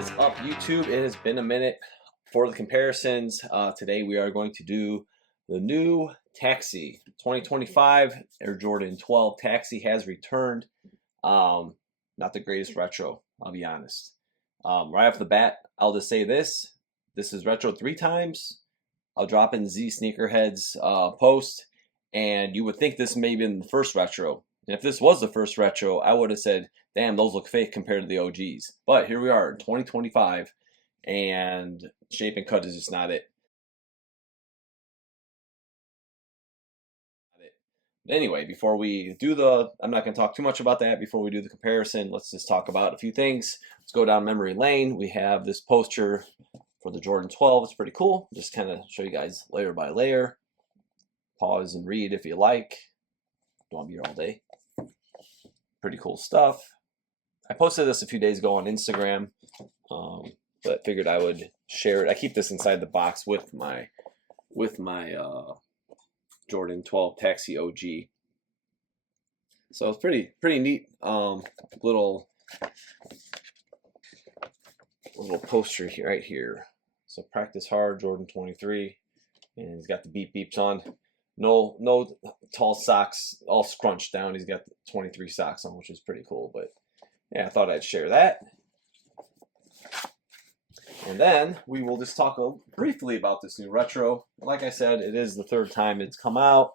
is up, YouTube? It has been a minute for the comparisons. Today we are going to do the new Taxi 2025 Air Jordan 12 Taxi has returned. Not the greatest retro, I'll be honest. Right off the bat, I'll just say this. This is retro 3 times. I'll drop in Z Sneakerheads post, and you would think this may have been the first retro. And if this was the first retro, I would have said, damn, those look fake compared to the OGs. But here we are, 2025, and shape and cut is just not it. But anyway, before we do I'm not going to talk too much about that. Before we do the comparison, let's just talk about a few things. Let's go down memory lane. We have this poster for the Jordan 12. It's pretty cool. Just kind of show you guys layer by layer. Pause and read if you like. Don't want to be here all day. Pretty cool stuff. I posted this a few days ago on Instagram, but figured I would share it. I keep this inside the box with my Jordan 12 Taxi OG. So it's pretty neat little poster here, right here. So practice hard, Jordan 23, and he's got the beep beeps on. No tall socks, all scrunched down. He's got 23 socks on, which is pretty cool. But yeah, I thought I'd share that. And then we will just talk briefly about this new retro. Like I said, it is the 3rd time it's come out.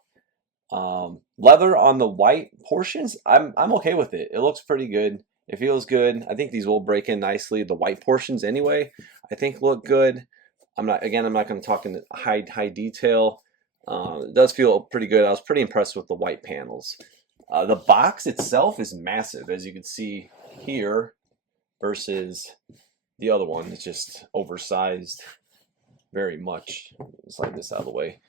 Leather on the white portions, I'm okay with it. It looks pretty good. It feels good. I think these will break in nicely. The white portions anyway, I think look good. I'm not going to talk in high detail. It does feel pretty good. I was pretty impressed with the white panels. The box itself is massive, as you can see here, versus the other one. It's just oversized very much. Slide this out of the way.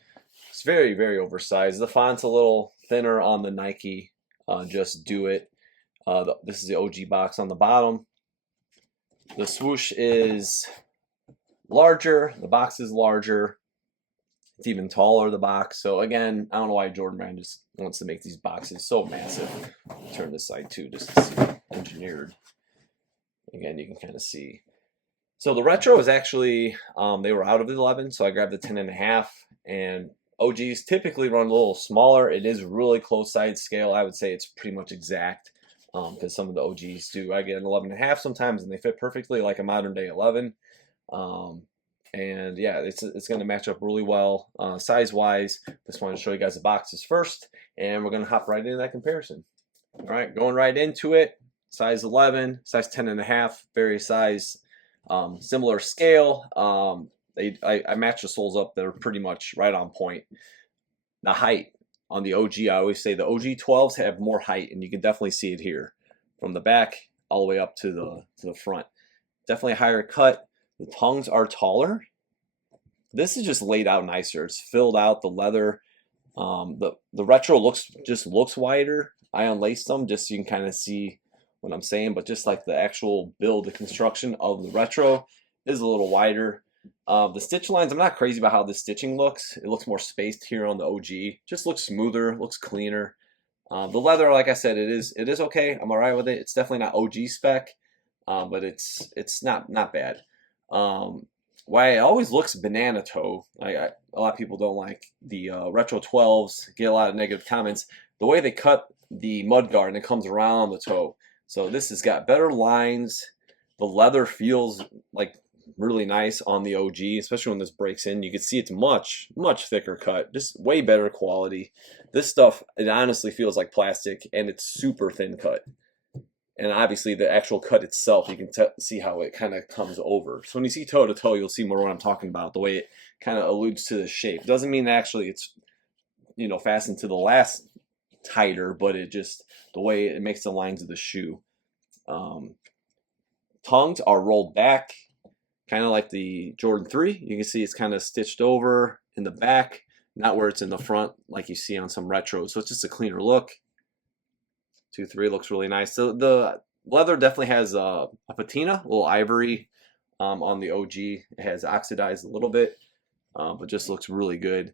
It's very, very oversized. The font's a little thinner on the Nike. Just do it. This is the OG box on the bottom. The swoosh is larger. The box is larger. It's even taller, the box. So again, I don't know why Jordan Brand just wants to make these boxes so massive. I'll turn this side too, just to see engineered. Again, you can kind of see. So the retro is actually, they were out of the 11, so I grabbed the 10.5. And OGs typically run a little smaller. It is really close side scale. I would say it's pretty much exact, because some of the OGs do. I get an 11.5 sometimes, and they fit perfectly like a modern day 11. And yeah, it's going to match up really well size-wise. Just wanted to show you guys the boxes first, and we're going to hop right into that comparison. All right, going right into it. Size 11, size 10.5, various size, similar scale. I match the soles up. They're pretty much right on point. The height on the OG, I always say the OG 12s have more height, and you can definitely see it here from the back all the way up to the front. Definitely a higher cut. The tongues are taller. This is just laid out nicer. It's filled out, the leather. The retro looks wider. I unlaced them just so you can kind of see what I'm saying, but just like the actual build, the construction of the retro is a little wider. The stitch lines, I'm not crazy about how the stitching looks. It looks more spaced here on the OG. Just looks smoother, looks cleaner. The leather, like I said, it is okay. I'm alright with it. It's definitely not OG spec, but it's not bad. Why it always looks banana toe. A lot of people don't like the retro 12s. Get a lot of negative comments. The way they cut the mud guard and it comes around the toe. So this has got better lines. The leather feels like really nice on the OG, especially when this breaks in. You can see it's much thicker cut, just way better quality. This stuff, it honestly feels like plastic, and it's super thin cut. And obviously the actual cut itself, you can see how it kind of comes over. So when you see toe to toe, you'll see more what I'm talking about, the way it kind of alludes to the shape. Doesn't mean actually it's, fastened to the last tighter, but it just, the way it makes the lines of the shoe. Tongues are rolled back, kind of like the Jordan 3. You can see it's kind of stitched over in the back, not where it's in the front like you see on some retros. So it's just a cleaner look. 2-3 looks really nice. So the leather definitely has a patina, a little ivory on the OG. It has oxidized a little bit, but just looks really good.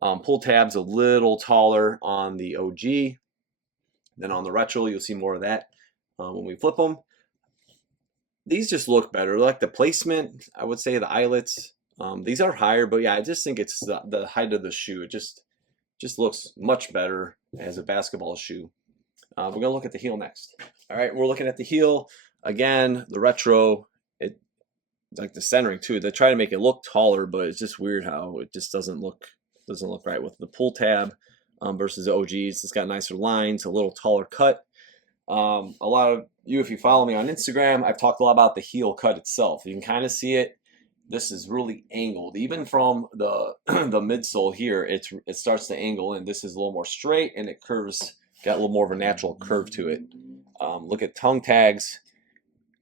Pull tabs a little taller on the OG than on the retro. You'll see more of that when we flip them. These just look better. Like the placement, I would say the eyelets. These are higher, but yeah, I just think it's the height of the shoe. It just looks much better as a basketball shoe. We're gonna look at the heel next. All right, we're looking at the heel again. The retro, it's like the centering too. They try to make it look taller, but it's just weird how it just doesn't look right with the pull tab versus the OGs. It's got nicer lines, a little taller cut. A lot of you, if you follow me on Instagram, I've talked a lot about the heel cut itself. You can kind of see it. This is really angled, even from the the midsole here. It starts to angle, and this is a little more straight, and it curves. Got a little more of a natural curve to it. Look at tongue tags.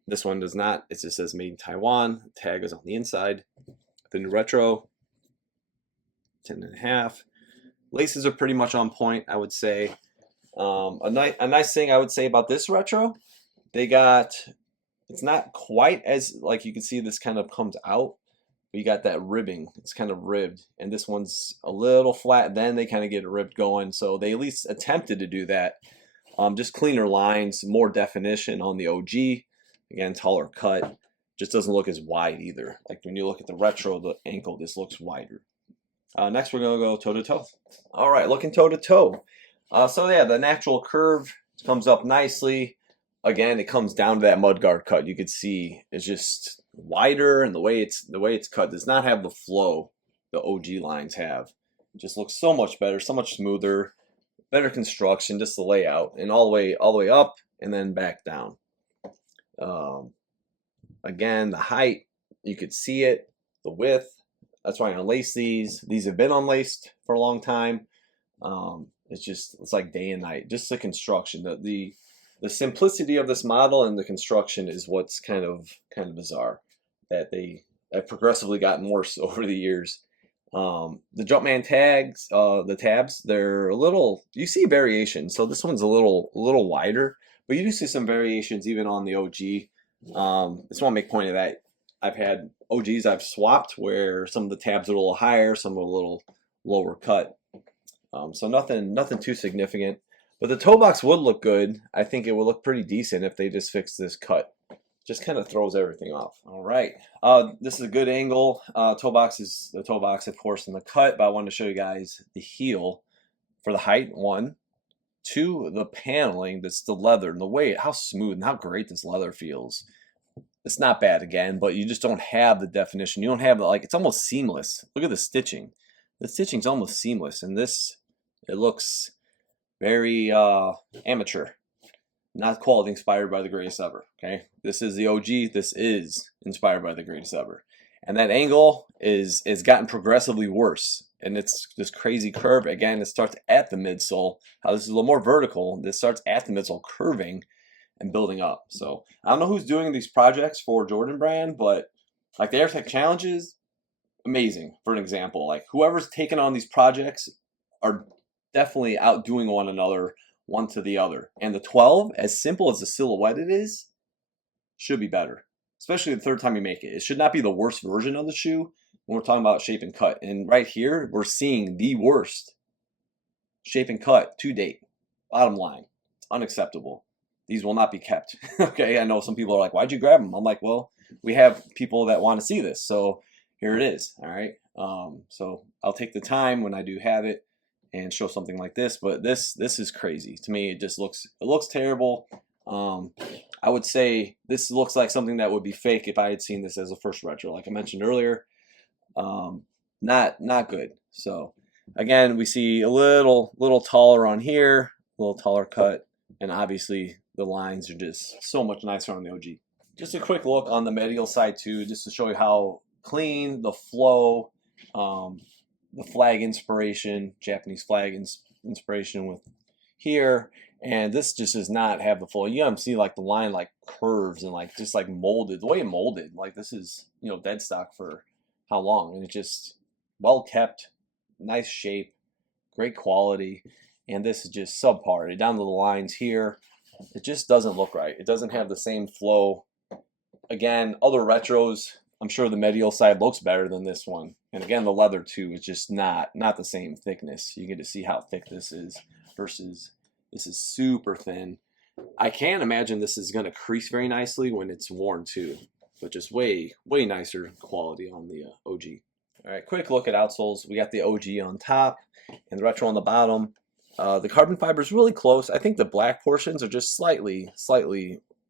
This one does not. It just says made in Taiwan. Tag is on the inside. The new retro, 10.5. Laces are pretty much on point, I would say. A nice thing I would say about this retro, they got, it's not quite as, like you can see this kind of comes out, but you got that ribbing. It's kind of ribbed, and this one's a little flat. Then they kind of get it ribbed going, so they at least attempted to do that. Just cleaner lines, more definition on the OG. Again, taller cut. Just doesn't look as wide either. Like when you look at the retro, the ankle just looks wider. Next, we're gonna go toe to toe. All right, looking toe to toe. So yeah, the natural curve comes up nicely. Again, it comes down to that mudguard cut. You could see it's just wider, and the way it's cut does not have the flow the OG lines have. It just looks so much better, so much smoother, better construction, just the layout, and all the way up and then back down. Again, the height, you could see it, the width. That's why I unlace these. These have been unlaced for a long time. It's like day and night. Just the construction, the simplicity of this model and the construction is what's kind of bizarre. That they have progressively gotten worse over the years. The Jumpman tags, the tabs, they're a little. You see variation. So this one's a little wider, but you do see some variations even on the OG. Just want to make point of that. I've had OGs I've swapped where some of the tabs are a little higher, some are a little lower cut. So nothing too significant. But the toe box would look good. I think it would look pretty decent if they just fixed this cut. Just kind of throws everything off. All right. This is a good angle. Toe box is the toe box, of course, in the cut. But I wanted to show you guys the heel for the height. 1, 2, the paneling. That's the leather and the way how smooth and how great this leather feels. It's not bad again, but you just don't have the definition. You don't have it's almost seamless. Look at the stitching. The stitching's almost seamless, and this it looks very amateur. Not quality inspired by the greatest ever. Okay, this is the OG. This is inspired by the greatest ever, and that angle is gotten progressively worse. And it's this crazy curve again. It starts at the midsole. How this is a little more vertical. This starts at the midsole, curving and building up. So I don't know who's doing these projects for Jordan Brand, but like the AirTech challenges, amazing. For an example, like whoever's taking on these projects are definitely outdoing one another, one to the other. And the 12, as simple as the silhouette it is, should be better, especially the third time you make it. It should not be the worst version of the shoe when we're talking about shape and cut. And right here, we're seeing the worst shape and cut to date. Bottom line, it's unacceptable. These will not be kept. Okay, I know some people are like, why'd you grab them? I'm like, well, we have people that want to see this, so here it is. All right. So I'll take the time when I do have it and show something like this, but this is crazy to me. It just looks terrible. I would say this looks like something that would be fake if I had seen this as a first retro, like I mentioned earlier. Not good. So again, we see a little taller on here, a little taller cut, and obviously the lines are just so much nicer on the OG. Just a quick look on the medial side too, just to show you how clean the flow, the flag inspiration, Japanese flag inspiration with here, and this just does not have the flow. You see like the line like curves and like just like molded, the way it molded, like this is dead stock for how long, and it's just well kept, nice shape, great quality, and this is just subpar. Down to the lines here, it just doesn't look right. It doesn't have the same flow. Again, other retros, I'm sure the medial side looks better than this one. And again, the leather too is just not the same thickness. You get to see how thick this is versus this is super thin. I can imagine this is going to crease very nicely when it's worn too, but just way nicer quality on the OG. All right, quick look at outsoles. We got the OG on top and the retro on the bottom. The carbon fiber is really close. I think the black portions are just slightly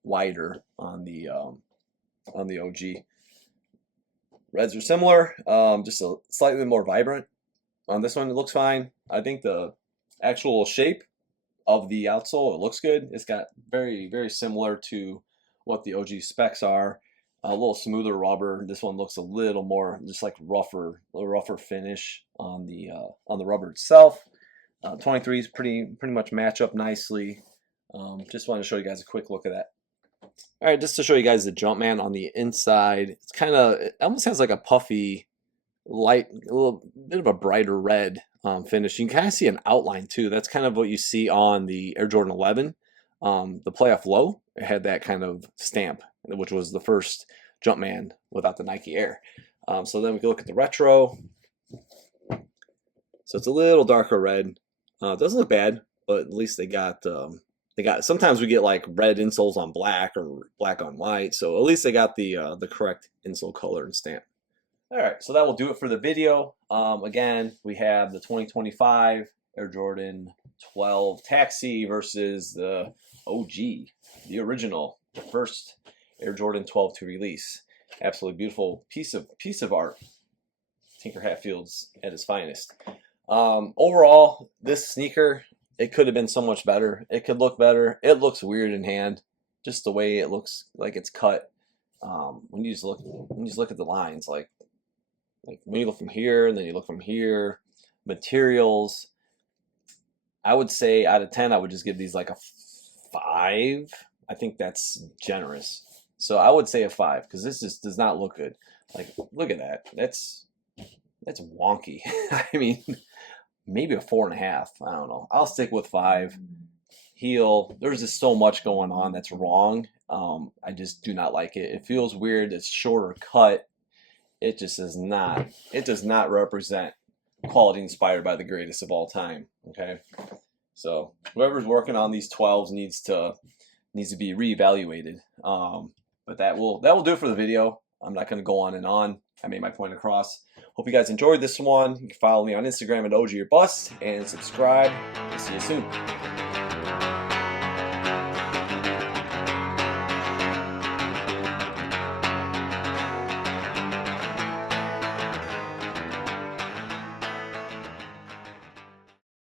wider on the OG. Reds are similar, just a slightly more vibrant. On this one, it looks fine. I think the actual shape of the outsole, it looks good. It's got very similar to what the OG specs are. A little smoother rubber. This one looks a little more just like rougher finish on the rubber itself. 23s pretty much match up nicely. Just wanted to show you guys a quick look at that. All right, just to show you guys the Jumpman on the inside. It's it almost has like a puffy, light, a little bit of a brighter red finish. You can kind of see an outline too. That's kind of what you see on the Air Jordan 11. The Playoff Low, it had that kind of stamp, which was the first Jumpman without the Nike Air. So then we can look at the retro. So it's a little darker red. It doesn't look bad, but at least they got sometimes we get like red insoles on black or black on white. So at least they got the correct insole color and stamp. All right, so that will do it for the video. Again, we have the 2025 Air Jordan 12 Taxi versus the OG, the original, the first Air Jordan 12 to release. Absolutely beautiful piece of art. Tinker Hatfield's at his finest. Overall, this sneaker, it could have been so much better. It could look better. It looks weird in hand, just the way it looks like it's cut. When you just look at the lines, like when you look from here and then you look from here, materials, I would say out of 10, I would just give these like a 5. I think that's generous. So I would say a 5 because this just does not look good. Like, look at that. That's wonky. I mean, maybe a 4.5. I don't know. I'll stick with 5. Heel. There's just so much going on that's wrong. I just do not like it. It feels weird. It's shorter cut. It just does not. It does not represent quality inspired by the greatest of all time. Okay, so whoever's working on these 12s needs to be reevaluated. But that will do it for the video. I'm not going to go on and on. I made my point across. Hope you guys enjoyed this one. You can follow me on Instagram at OG or Bust and subscribe. I'll see you soon.